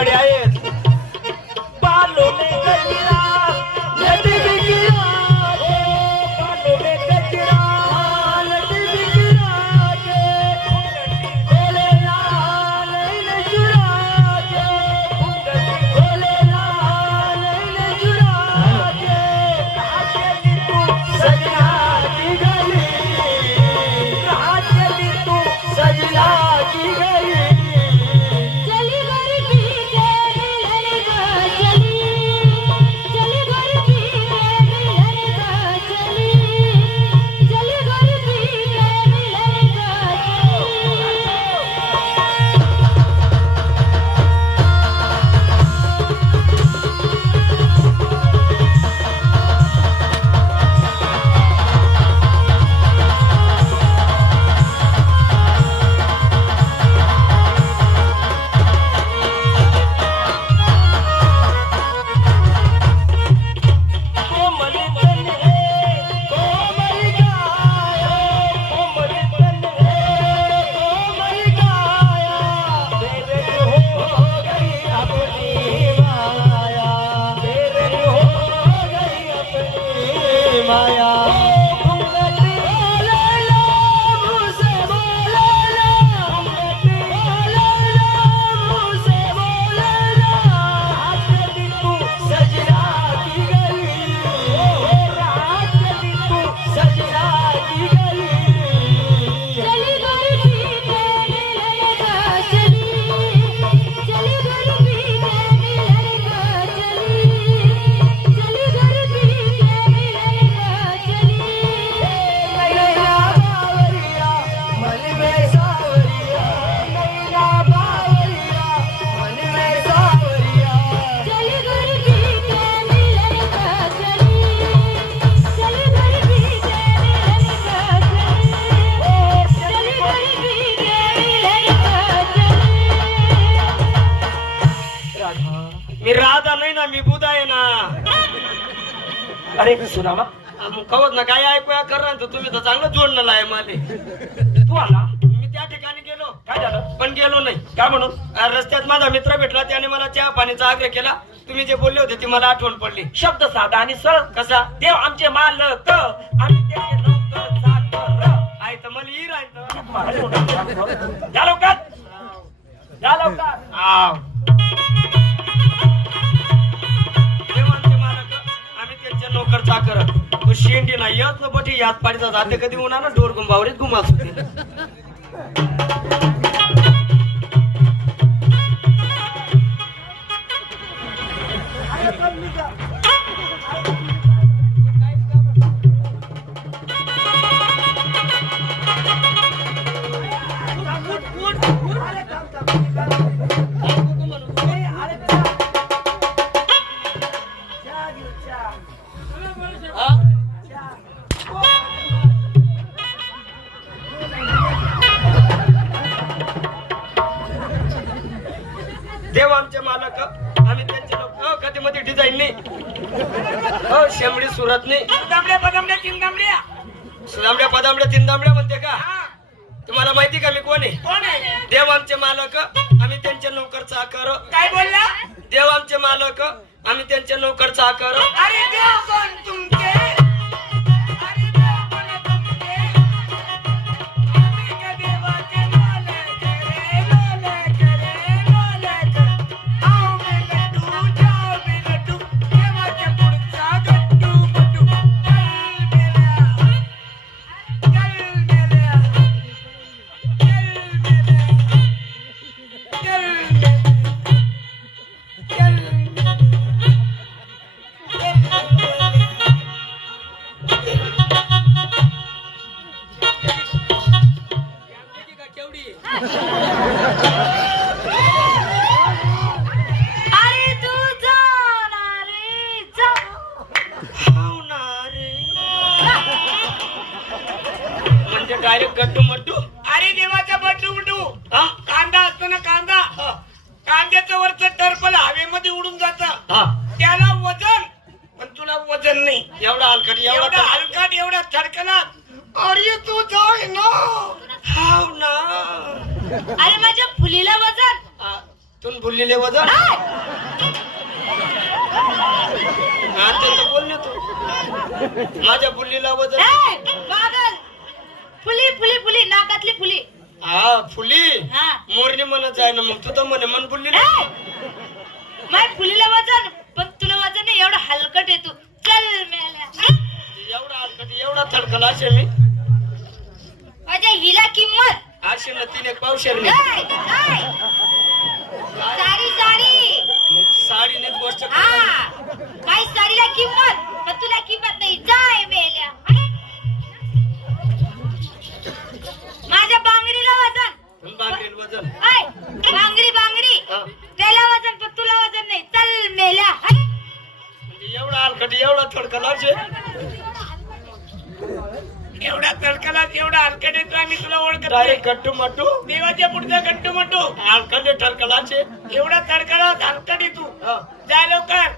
बड़े आहेत बालों में गजरा नदी बिगड़ा बालों में गजरा नदी बिगड़ा के खोले ना नैन चुरा के खोले ना नैन चुरा के कहाँ चली तू सजना की गली कहाँ चली तू सजना की गली मी राधा नाही ना मी बुधा आहे ना अरे सुदामा कवत ना काय ऐकूया करणार तर तुम्ही तर चांगलं जोडलेलं आहे मला तू आला मी त्या ठिकाणी गेलो काय झालं पण गेलो नाही काय म्हणून रस्त्यात माझा मित्र भेटला त्याने मला चहा पाण्याचा आग्रह केला तुम्ही जे बोलले होते ती मला आठवण पडली शब्द साधा आणि सरळ कसा देव आमचे मालक आम्ही त्याचे नोकर चाकर आहे तर मला ही राहायचं जा लवकर जा लवकर आव नोकर चाकर तो शेंडी नाही येत ना बटी यात पाडीचा जाते कधी होणार ना डोर गुंबावरीत घुमास होते देव आमचे मालक आम्ही त्यांचे लोक कधी मध्ये डिझाईन नाही शेंबडी सुरत नाही दामड्या पदामड्या तीन दामड्या सुदामड्या पदामड्या तीन दामड्या म्हणते का तुम्हाला माहिती का मी कोण आहे देव आमचे मालक आम्ही त्यांचे नोकर चाकर काय बोलला देव आमचे मालक आम्ही त्यांचे नोकर चाकर अरे देव कोण तुमचे डायरेक्ट गट्टू मट्टू अरे देवाचा बट्टू मट्टू कांदा असतो ना कांदा कांद्याचं वरचं टर्पल हवेमध्ये उडून जात त्याला वजन पण तुला वजन नाही एवढा हलकट एवढा हलकट एवढा थडकनात अरे तू जाय ना हाव ना अरे माझ्या फुलीला वजन तुम बुल्लीले वजन बोल ना तू माझ्या बुल्लीला वजन पागल फुली फुली फुली नाकातली फुली हा फुली मोरणी म्हणत आहे ना मग तू तर म्हणे मन बुल्ली माय फुलीला वजन पण तुला वजन नाही एवढं हलकट आहे तू चल मेला एवढा हलकट एवढा थडकला असे मी माझ्या हिला किंमत असे ना 3 एक पावशेर साडी साडी साडीनेच गोष्ट काय साडीला किंमत पण तुला किंमत नाही जाय मेल्या माझ्या बांगडीला वजन बांगडीला वजन बांगडी बांगडी त्याला वजन पण तुला वजन नाही चल मेल्या एवढा हलकट एवढा थडकला असे एवढा तडकला एवढा हलकट येतो आम्ही तुला ओळखत डायरेक्ट गट्टू मट्टू देवाच्या पुढचा गट्टू मट्टू हलकट ठडकला असे एवढा तडकला हलकट तू जा लवकर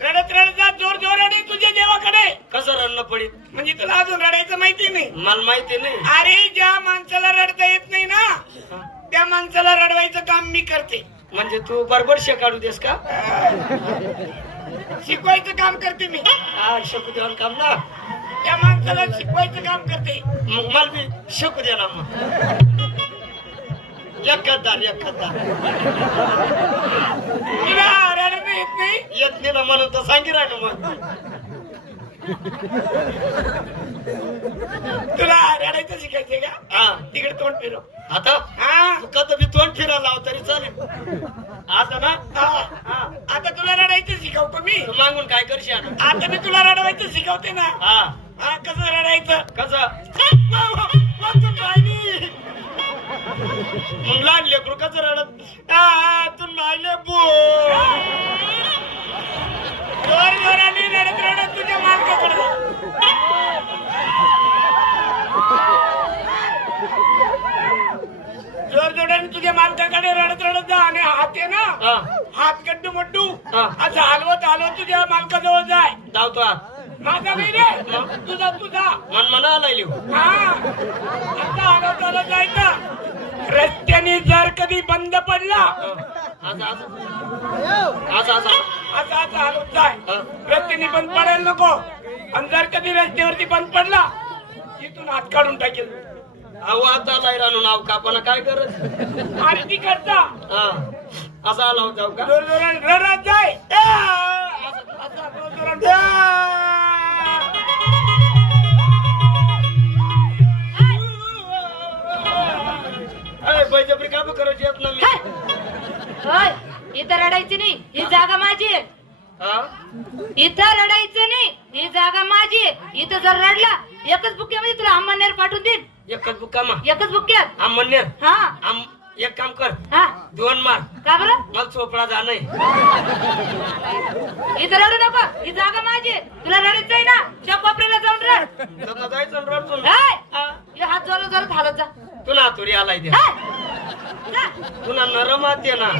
रडत रडत जा जोर जोराने तुझ्या देवाकडे कसं रडणं पडीत म्हणजे तुला अजून रडायचं माहिती नाही मला माहिती नाही अरे ज्या माणसाला रडता येत नाही ना त्या माणसाला रडवायचं काम मी करते म्हणजे तू बरोबर काढू देस का शिकवायचं काम करते मी हा शकू देवान काम ना त्या माणसाला शिकवायचं काम करते मग मला बी शकू दे ना मग एखादार तुला रडता येत नाही येत नाही ना म्हणून तर सांगी राहिलो मग तुला रडायचं शिकायचंय का हा तिकडे तोंड फिरव आता हा तू कधी बी तोंड फिरायला लाव तरी चालेल आता ना आता तुला रडायचं शिकवतो मी तू मागून काय करशील आता मी तुला रडवायचं शिकवते ना हा हा कसं रडायचं कसं मग लहान लेकरू कसं रडत तू नाही बो जोर जोराने रडत रडत तुझ्या मालकाकडे जोर जोराने तुझ्या मालकाकडे रडत रडत जा आणि हात आहे ना हात गड्डू मड्डू असं हलवत हलवत तुझ्या मालकाजवळ जाय धावतो आत माझा नाही रे तुझा तुझा मन मना आलाय हा आता हलवत हलवत जायचं रस्त्याने जर कधी बंद पडला असं असं हलवत जाय रस्त्याने बंद पडायला नको आणि जर कधी रस्त्यावरती बंद पडला तिथून हात काढून टाकेल अहो आता आलाय रानू नाव कापाना काय करत आणि ती करता असा आला होता का जोर जोराने रडत जाय जोर जोराने बळजबरी का करायची येत ना मी इथं रडायची नाही ही जागा माझी आहे इथं रडायचं नाही ही जागा माझी आहे इथं जर रडला एकच बुक्क्यामध्ये तुला अंमळनेर पाठवून देईन एकच बुक्का मा एकच बुक्क्यात अंमळनेर हा एक काम कर हा 2 मार का बरं मला चोपडा जाणं इथं रडू नको ही जागा माझी आहे तुला रडायचंय ना त्या कोपऱ्याला जाऊन रड जायचं रडतो हात जोरात जोरात हालत जा तुला तुरी आलाय ते जा. तुला नरम आते ना